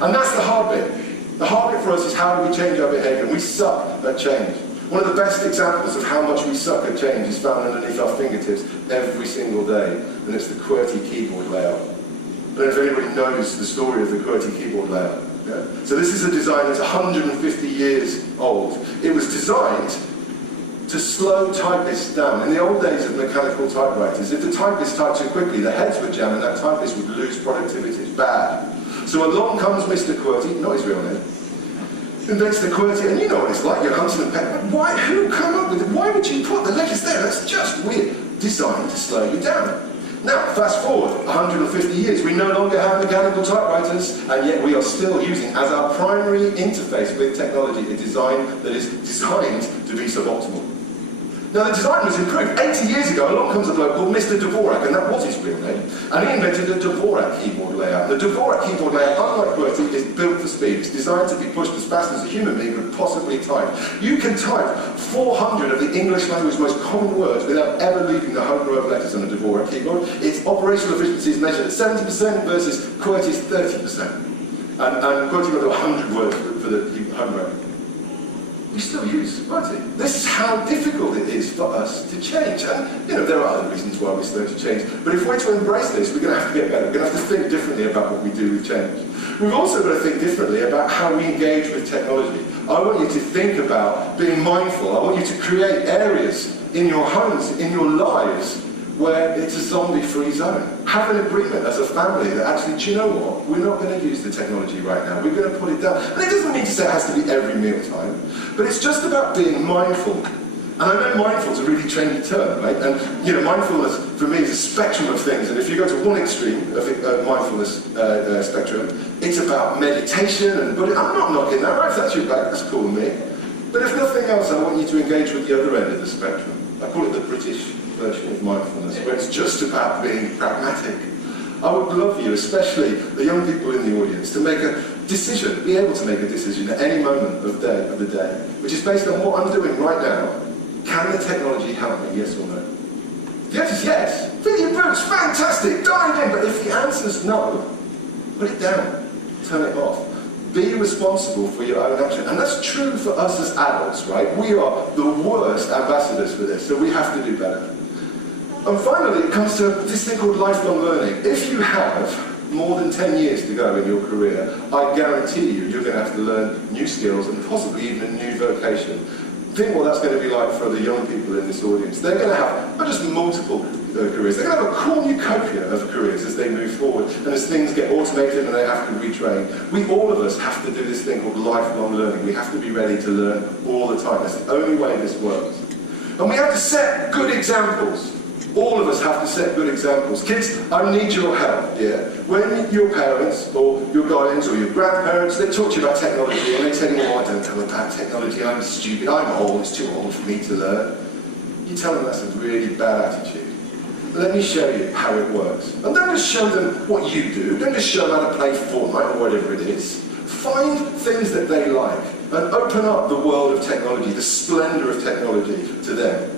And that's the hard bit. The hard bit for us is how do we change our behaviour? And we suck at change. One of the best examples of how much we suck at change is found underneath our fingertips every single day, and it's the QWERTY keyboard layout. I don't know if anybody knows the story of the QWERTY keyboard layout. Yeah. So this is a design that's 150 years old. It was designed to slow typists down. In the old days of mechanical typewriters, if the typist typed too quickly, the heads would jam and that typist would lose productivity. It's bad. So along comes Mr. QWERTY, not his real name, invents the QWERTY, and you know what it's like, you're hunting a pen. Why, who come up with it? Why would you put the letters there? That's just weird. Designed to slow you down. Now, fast forward 150 years, we no longer have mechanical typewriters, and yet we are still using as our primary interface with technology a design that is designed to be suboptimal. Now, the design was improved. 80 years ago, along comes a bloke called Mr. Dvorak, and that was his real name, and he invented the Dvorak keyboard layout. The Dvorak keyboard layout, unlike QWERTY, is built for speed. It's designed to be pushed as fast as a human being could possibly type. You can type 400 of the English language's most common words without ever leaving the home row of letters on a Dvorak keyboard. Its operational efficiency is measured at 70% versus QWERTY's 30%. And QWERTY got 100 words for the home row. We still use QWERTY. This is how difficult it is for us to change. And, you know, there are other reasons why we're slow to change. But if we're to embrace this, we're going to have to get better. We're going to have to think differently about what we do with change. We've also got to think differently about how we engage with technology. I want you to think about being mindful. I want you to create areas in your homes, in your lives, where it's a zombie-free zone. Have an agreement as a family that actually, do you know what? We're not going to use the technology right now. We're going to put it down. And it doesn't mean to say it has to be every meal time, but it's just about being mindful. And I know mindful is a really trendy term, right? And, you know, mindfulness for me is a spectrum of things. And if you go to one extreme of mindfulness spectrum, it's about meditation. But I'm not knocking that, right? If that's your bag, that's cool with me. But if nothing else, I want you to engage with the other end of the spectrum. I call it the British version of mindfulness, where it's just about being pragmatic. I would love you, especially the young people in the audience, to make a decision, be able to make a decision at any moment of the day, which is based on what I'm doing right now. Can the technology help me, yes or no? The answer is yes. Fill your boots, fantastic, dive in. But if the answer's no, put it down, turn it off. Be responsible for your own action. And that's true for us as adults, right? We are the worst ambassadors for this, so we have to do better. And finally, it comes to this thing called lifelong learning. If you have more than 10 years to go in your career, I guarantee you, you're going to have to learn new skills and possibly even a new vocation. Think what that's going to be like for the young people in this audience. They're going to have not just multiple careers, they're going to have a cornucopia of careers as they move forward and as things get automated and they have to retrain. We, all of us, have to do this thing called lifelong learning. We have to be ready to learn all the time. That's the only way this works. And we have to set good examples. all of us have to set good examples. Kids, I need your help, yeah? When your parents or your guardians or your grandparents, they talk to you about technology and they tell you, oh, I don't know about technology, I'm stupid, I'm old, it's too old for me to learn. You tell them that's a really bad attitude. Let me show you how it works. And don't just show them what you do, don't just show them how to play Fortnite or whatever it is. Find things that they like and open up the world of technology, the splendour of technology to them.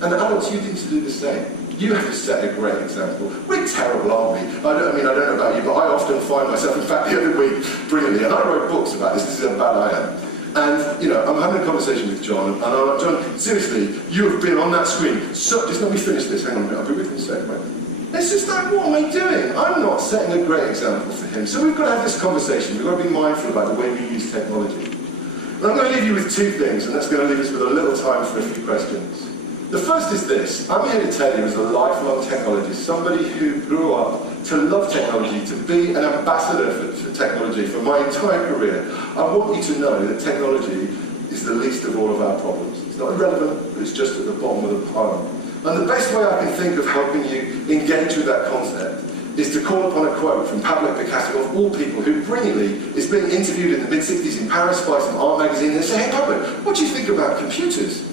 And adults, you need to do the same. You have to set a great example. We're terrible, aren't we? I don't know about you, but I often find myself, in fact, the other week, brilliantly, and I wrote books about this, this is how bad I am. And, you know, I'm having a conversation with John, and I'm like, John, seriously, you have been on that screen. So, just let me finish this, hang on a minute, I'll be with you in a second. It's just like, what am I doing? I'm not setting a great example for him. So we've got to have this conversation. We've got to be mindful about the way we use technology. And I'm going to leave you with two things, and that's going to leave us with a little time for a few questions. The first is this. I'm here to tell you as a lifelong technologist, somebody who grew up to love technology, to be an ambassador for technology for my entire career. I want you to know that technology is the least of all of our problems. It's not irrelevant, but it's just at the bottom of the pile. And the best way I can think of helping you engage with that concept is to call upon a quote from Pablo Picasso, of all people, who brilliantly is being interviewed in the mid-60s in Paris by some art magazine, and they say, hey Pablo, what do you think about computers?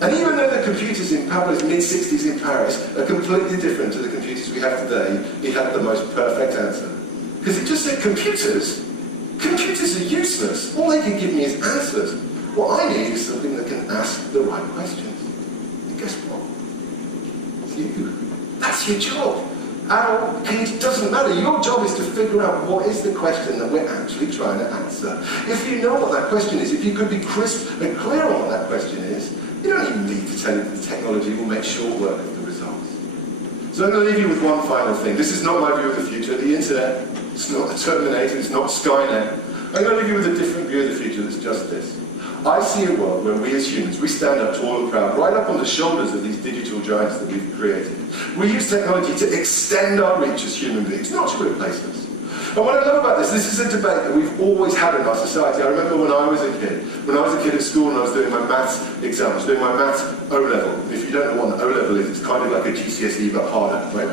And even though the computers in Pablo's mid-60s in Paris are completely different to the computers we have today, he had the most perfect answer. Because he just said, computers? Computers are useless. All they can give me is answers. What I need is something that can ask the right questions. And guess what? It's you. That's your job. Adult, kid, it doesn't matter. Your job is to figure out what is the question that we're actually trying to answer. If you know what that question is, if you could be crisp and clear on what that question is, you don't even need to tell you that the technology will make short work of the results. So I'm going to leave you with one final thing. This is not my view of the future. The internet, it's not the Terminator, it's not Skynet. I'm going to leave you with a different view of the future that's just this. I see a world where we as humans, we stand up tall and proud, right up on the shoulders of these digital giants that we've created. We use technology to extend our reach as human beings, not to replace us. And what I love about this is a debate that we've always had in our society. I remember when I was a kid at school and I was doing my maths exam, I was doing my maths O-level. If you don't know what an O-level is, it's kind of like a GCSE but harder, right?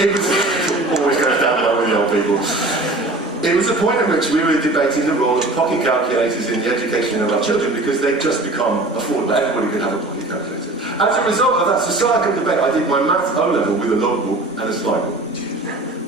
It always goes down well with the old people. It was a point at which we were debating the role of pocket calculators in the education of our children because they'd just become affordable. Everybody could have a pocket calculator. As a result of that societal debate, I did my maths O-level with a logbook and a slide book.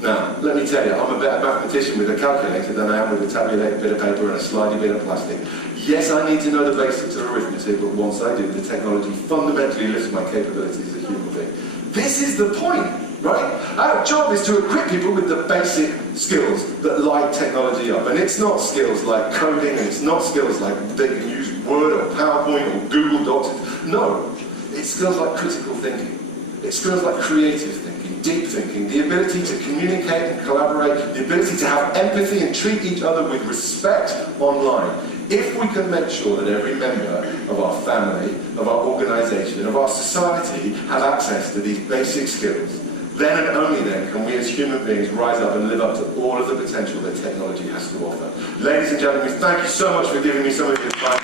Now, let me tell you, I'm a better mathematician with a calculator than I am with a tabulated bit of paper and a slidey bit of plastic. Yes, I need to know the basics of arithmetic, but once I do, the technology fundamentally lifts my capabilities as a human being. This is the point, right? Our job is to equip people with the basic skills that light technology up. And it's not skills like coding, and it's not skills like they can use Word or PowerPoint or Google Docs. No, it's skills like critical thinking. It's skills like creative thinking, deep thinking, the ability to communicate and collaborate, the ability to have empathy and treat each other with respect online. If we can make sure that every member of our family, of our organisation, of our society has access to these basic skills, then and only then can we as human beings rise up and live up to all of the potential that technology has to offer. Ladies and gentlemen, thank you so much for giving me some of your time.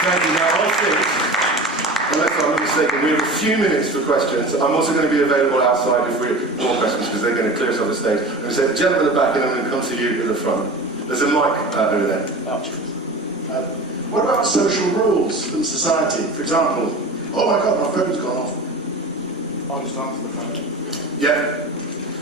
Thank you. Now, I think, unless I'm not mistaken, we have a few minutes for questions. I'm also going to be available outside if we have more questions because they're going to clear us off the stage. I'm going to say, the gentleman at the back, and I'm going to come to you at the front. There's a mic over there. What about social rules in society? For example, oh my God, my phone's gone off. I'll just answer the phone. Yeah.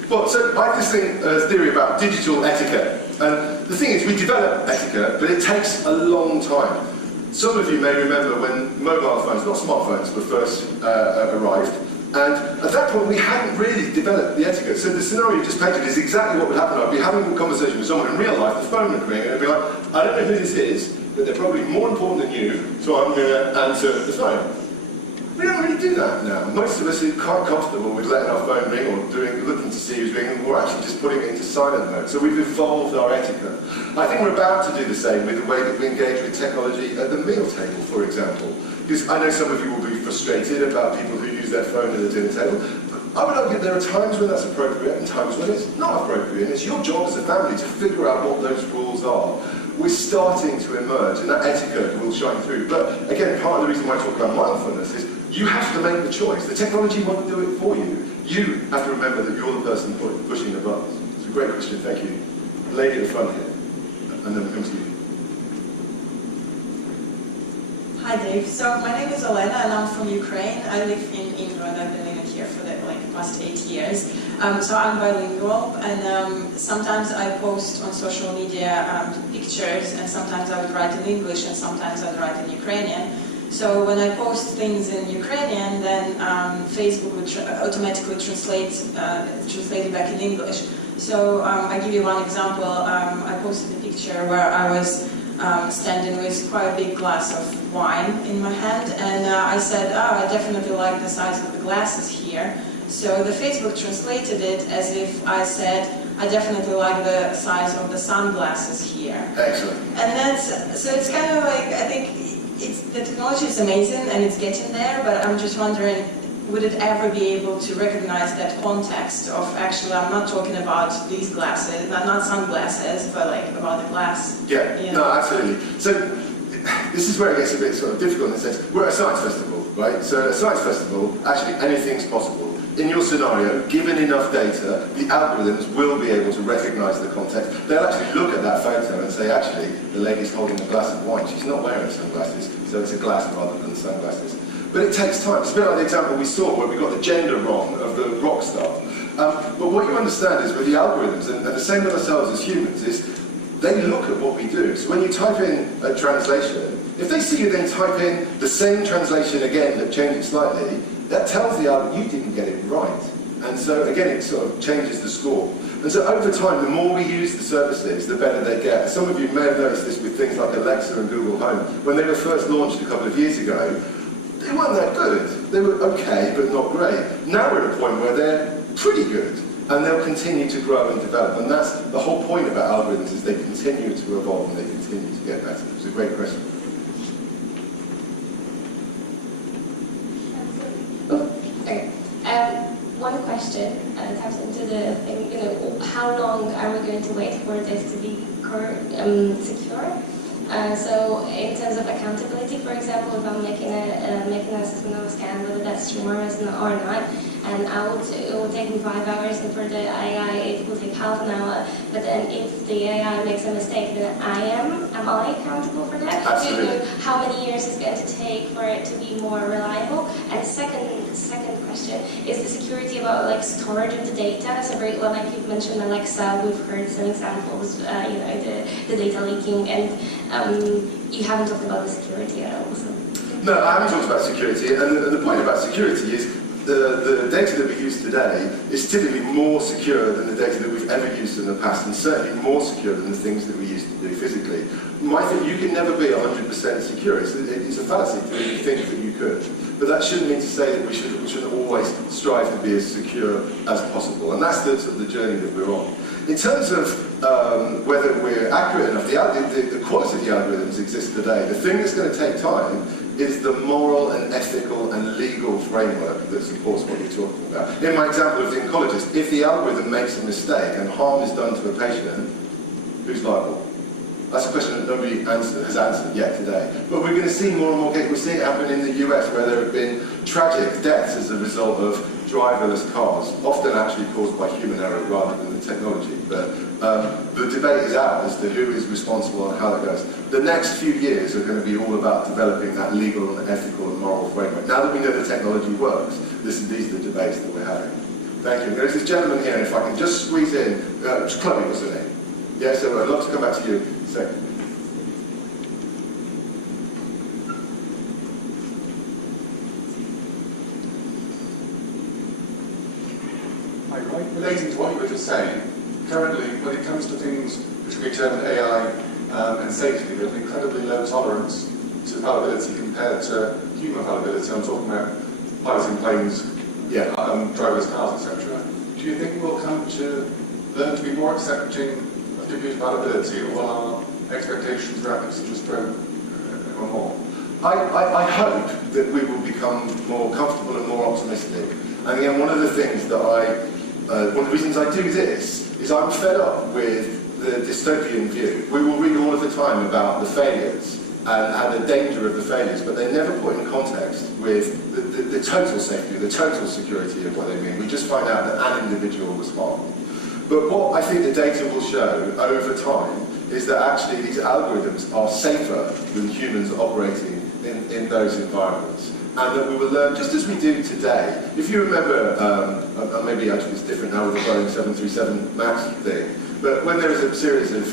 Well, so I have this thing, theory about digital etiquette. And the thing is, we develop etiquette, but it takes a long time. Some of you may remember when mobile phones, not smartphones, were first arrived. And at that point, we hadn't really developed the etiquette. So the scenario you just painted is exactly what would happen. I'd be having a conversation with someone in real life, the phone would ring, and I'd be like, I don't know who this is, but they're probably more important than you, so I'm going to answer the phone. We don't really do that now. Most of us are quite comfortable with letting our phone ring or looking to see who's ringing, and we're actually just putting it into silent mode. So we've evolved our etiquette. I think we're about to do the same with the way that we engage with technology at the meal table, for example. Because I know some of you will be frustrated about people who use their phone at the dinner table, but I would argue there are times when that's appropriate and times when it's not appropriate. And it's your job as a family to figure out what those rules are. We're starting to emerge, and that etiquette will shine through. But again, part of the reason why I talk about mindfulness is you have to make the choice. The technology won't do it for you. You have to remember that you're the person pushing the buttons. It's a great question, thank you. The lady at the front here, and then we'll come to you. Hi Dave, so my name is Olena and I'm from Ukraine. I live in England. I've been living here for the past 8 years. So I'm bilingual, and sometimes I post on social media pictures, and sometimes I would write in English and sometimes I'd write in Ukrainian. So when I post things in Ukrainian, then Facebook would automatically translate it back in English. So I give you one example. I posted a picture where I was standing with quite a big glass of wine in my hand, and I said, oh, I definitely like the size of the glasses here. So the Facebook translated it as if I said, I definitely like the size of the sunglasses here. Excellent. And so it's kind of like, I think the technology is amazing and it's getting there, but I'm just wondering, would it ever be able to recognize that context of actually, I'm not talking about these glasses, not sunglasses, but like about the glass? Yeah, You know? no, absolutely. So this is where it gets a bit sort of difficult in the sense, we're at a science festival, right? So at a science festival, actually anything's possible. In your scenario, given enough data, the algorithms will be able to recognise the context. They'll actually look at that photo and say, actually, the lady's holding a glass of wine. She's not wearing sunglasses, so it's a glass rather than sunglasses. But it takes time. It's a bit like the example we saw where we got the gender wrong of the rock star. But what you understand is with the algorithms, and the same with ourselves as humans, is they look at what we do. So when you type in a translation, if they see you then type in the same translation again but change it slightly, that tells the algorithm you didn't get it right. And so again, it sort of changes the score. And so over time, the more we use the services, the better they get. Some of you may have noticed this with things like Alexa and Google Home. When they were first launched a couple of years ago, they weren't that good. They were okay, but not great. Now we're at a point where they're pretty good, and they'll continue to grow and develop. And that's the whole point about algorithms, is they continue to evolve and they continue to get better. It's a great question. Okay. One question taps into the thing, how long are we going to wait for this to be secure? So in terms of accountability, for example, if I'm making an assessment of a scan, whether that's tumorous or not, and it will take me 5 hours, and for the AI it will take half an hour. But then if the AI makes a mistake, then am I accountable for that? Absolutely. How many years is going to take for it to be more reliable? And second question is the security about like storage of the data. So like you've mentioned Alexa, we've heard some examples, the data leaking, and you haven't talked about the security at all. So. No, I haven't talked about security, and the point about security is the data that we use today is typically more secure than the data that we've ever used in the past, and certainly more secure than the things that we used to do physically. My thing, you can never be 100% secure. It's a fallacy to even think that you could. But that shouldn't mean to say that we should always strive to be as secure as possible, and that's the journey that we're on. In terms of whether we're accurate enough, the quality of the algorithms exists today. The thing that's going to take time is the moral and ethical and legal framework that supports what you're talking about. In my example of the oncologist, if the algorithm makes a mistake and harm is done to a patient, who's liable? That's a question that nobody has answered yet today. But we're going to see more and more cases. We're seeing it happen in the US, where there have been tragic deaths as a result of driverless cars, often actually caused by human error rather than the technology. But the debate is out as to who is responsible and how that goes. The next few years are going to be all about developing that legal and ethical and moral framework. Now that we know the technology works, these are the debates that we're having. Thank you. There's this gentleman here, and if I can just squeeze in, Chloe, what's her name? Yeah, so I'd love to come back to you in a second. Relating to what you were just saying, currently, when it comes to things which we term AI and safety, there's an incredibly low tolerance to fallibility compared to human fallibility. I'm talking about piloting planes, driverless cars, etc. Do you think we'll come to learn to be more accepting of computer fallibility, or will our expectations for ethics just grow more? I hope that we will become more comfortable and more optimistic. And again, one of the things that one of the reasons I do this is I'm fed up with the dystopian view. We will read all of the time about the failures and the danger of the failures, but they're never put in context with the total safety, the total security of what they mean. We just find out that an individual was harmed. But what I think the data will show over time is that actually these algorithms are safer than humans operating in those environments. And that we will learn, just as we do today. If you remember, maybe actually it's different now with the Boeing 737 MAX thing, but when there was a series of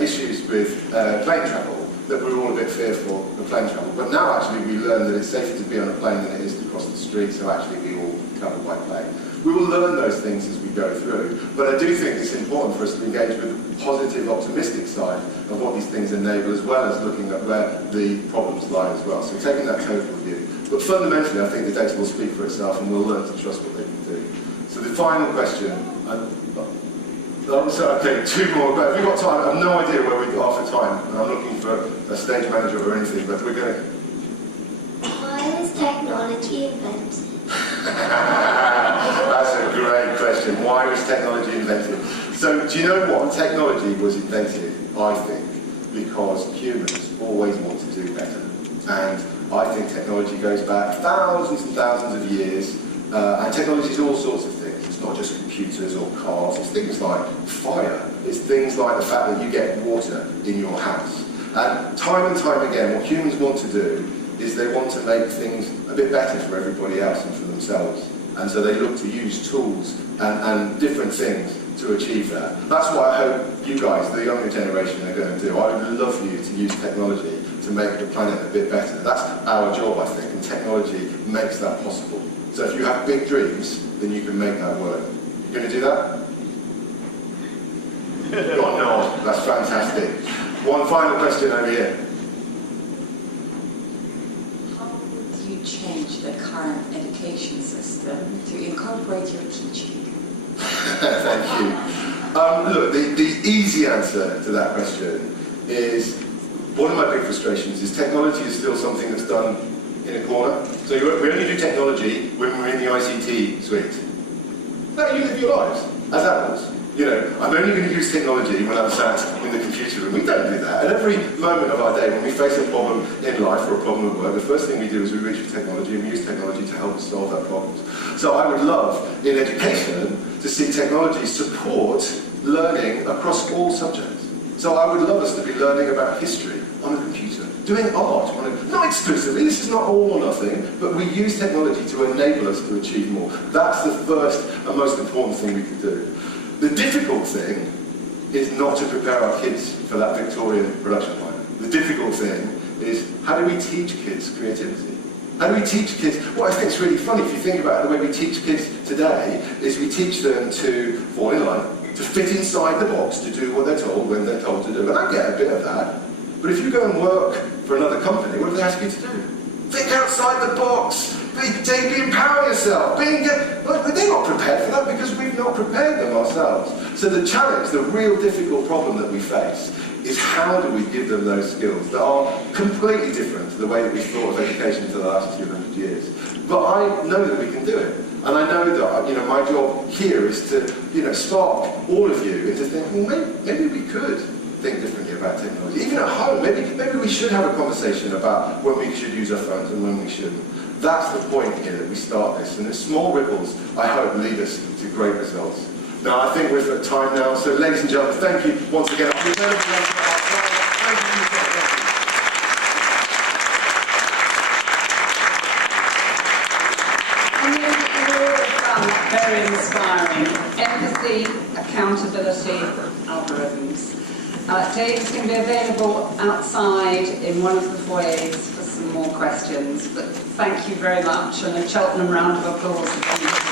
issues with plane travel, that we were all a bit fearful of plane travel. But now actually we learn that it's safer to be on a plane than it is to cross the street, so actually we all travel by plane. We will learn those things as we go through, but I do think it's important for us to engage with the positive, optimistic side of what these things enable, as well as looking at where the problems lie as well. So taking that total view. But fundamentally, I think the data will speak for itself and we'll learn to trust what they can do. So the final question, okay, two more, but if we've got time, I have no idea where we are for time, and I'm looking for a stage manager or anything, but we're going to... Why was technology invented? That's a great question. Why was technology invented? So, do you know what? Technology was invented, I think, because humans always want to do better. And I think technology goes back thousands and thousands of years, and technology is all sorts of things. It's not just computers or cars, it's things like fire. It's things like the fact that you get water in your house. And time again, what humans want to do is they want to make things a bit better for everybody else and for themselves. And so they look to use tools and different things to achieve that. That's what I hope you guys, the younger generation, are going to do. I would love you to use technology to make the planet a bit better. That's our job, I think, and technology makes that possible. So if you have big dreams, then you can make that work. You going to do that? God, no, that's fantastic. One final question over here. Change the current education system to incorporate your teaching? Thank you. Look, the easy answer to that question is, one of my big frustrations is technology is still something that's done in a corner. So we only do technology when we're in the ICT suite. No, you live your lives as adults. You know, I'm only going to use technology when I'm sat in the computer room. We don't do that. At every moment of our day, when we face a problem in life or a problem at work, the first thing we do is we reach for technology and we use technology to help us solve that problem. So I would love, in education, to see technology support learning across all subjects. So I would love us to be learning about history on a computer, doing art on a... Not exclusively, this is not all or nothing, but we use technology to enable us to achieve more. That's the first and most important thing we can do. The difficult thing is not to prepare our kids for that Victorian production line. The difficult thing is, how do we teach kids creativity? How do we teach kids? What I think is really funny, if you think about it, the way we teach kids today, is we teach them to fall in line, to fit inside the box, to do what they're told when they're told to do. And I get a bit of that. But if you go and work for another company, what do they ask you to do? Think outside the box. Empower yourself. They're not prepared for that because we've not prepared them ourselves. So the challenge, the real difficult problem that we face is how do we give them those skills that are completely different to the way that we've thought of education for the last 200 years. But I know that we can do it. And I know that my job here is to spark all of you into thinking, well, maybe we could think differently about technology. Even at home, maybe we should have a conversation about when we should use our phones and when we shouldn't. That's the point here that we start this. And the small ripples, I hope, lead us to great results. Now, I think we're at time now. So, ladies and gentlemen, thank you once again. Thank you. Very inspiring. Empathy, accountability, algorithms. Dave's going to be available outside in one of the foyers for some more questions. But thank you very much, and a Cheltenham round of applause.